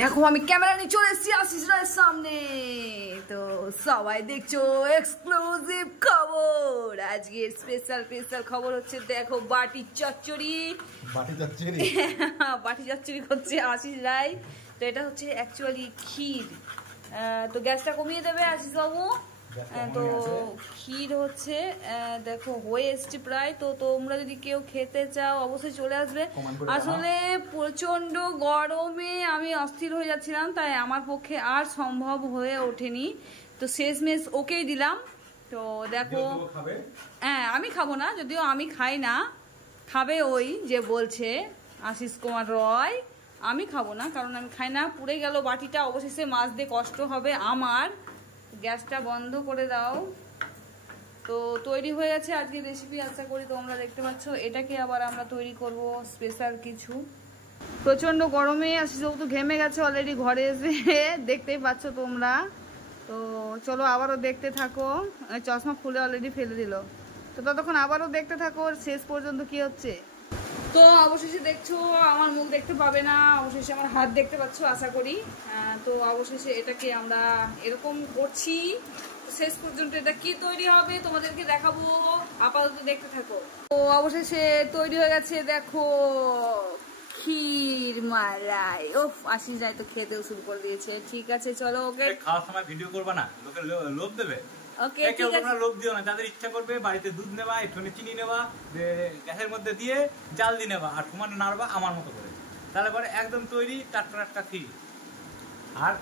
দেখো আমি ক্যামেরা নিয়ে চলে এসেছি আশিস রায়ের সামনে। তো সবাই দেখছো এক্সক্লুসিভ খবর। আজকে স্পেশাল খবর হচ্ছে, দেখো বাটি চচ্চড়ি বাটি চচ্চড়ি করছে আশিস রায়। তো এটা হচ্ছে অ্যাকচুয়ালি ক্ষীর। তো গ্যাসটা কমিয়ে দেবে আশিস বাবু। তো ক্ষীর হচ্ছে, দেখো হয়ে এসছে প্রায়। তো তোমরা যদি কেউ খেতে চাও অবশ্যই চলে আসবে। আসলে প্রচন্ড গরমে আমি অস্থির হয়ে যাচ্ছিলাম, তাই আমার পক্ষে আর সম্ভব হয়ে ওঠেনি। তো শেষমেশ ওকেই দিলাম। তো দেখো, হ্যাঁ আমি খাবো না, যদিও আমি খাই না, খাবে ওই যে বলছে আশিস কুমার রয়। আমি খাবো না, কারণ আমি খাই না। পুড়ে গেল বাটিটা, অবশেষে মাছ দিয়ে কষ্ট হবে আমার। গ্যাসটা বন্ধ করে দাও। তো তৈরি হয়ে গেছে আজকে রেসিপি, আশা করি তোমরা দেখতে পাচ্ছ। এটাকে আবার আমরা তৈরি করব স্পেশাল কিছু। প্রচন্ড গরমে আশিস বাবু তো ঘেমে গেছে অলরেডি ঘরে এসে, দেখতেই পাচ্ছ তোমরা। তো চলো আবারও দেখতে থাকো। চশমা খুলে অলরেডি ফেলে দিল। তো ততক্ষণ আবারও দেখতে থাকো শেষ পর্যন্ত কি হচ্ছে। তো অবশেষে দেখছো, আমার মুখ দেখতে পাবে না, অবশেষে আমার হাত দেখতে পাচ্ছ আশা করি। তো অবশেষে এটাকে আমরা এরকম করছি। শেষ পর্যন্ত এটা কি তৈরি হবে তোমাদেরকে দেখাবো, আপাতত দেখতে থাকো। তো অবশেষে তৈরি হয়ে গেছে, দেখো ক্ষীর মালাই। ওফ, আশিস রায় তো খেতেও শুরু করে দিয়েছে। ঠিক আছে চলো, ওকে খাওয়ার সময় ভিডিও করবা না, লোকে লোভ দেবে। ওকে কেউ তোমরা লোভ দিও না। যাদের ইচ্ছা করবে বাড়িতে দুধ নেবা, একটু চিনি নেবা, গ্যাসের মধ্যে দিয়ে জাল দিয়ে নেবা, আর সমান নাড়বা আমার মতো করে। তাহলে পরে একদম তৈরি টাটকা ক্ষীর। আর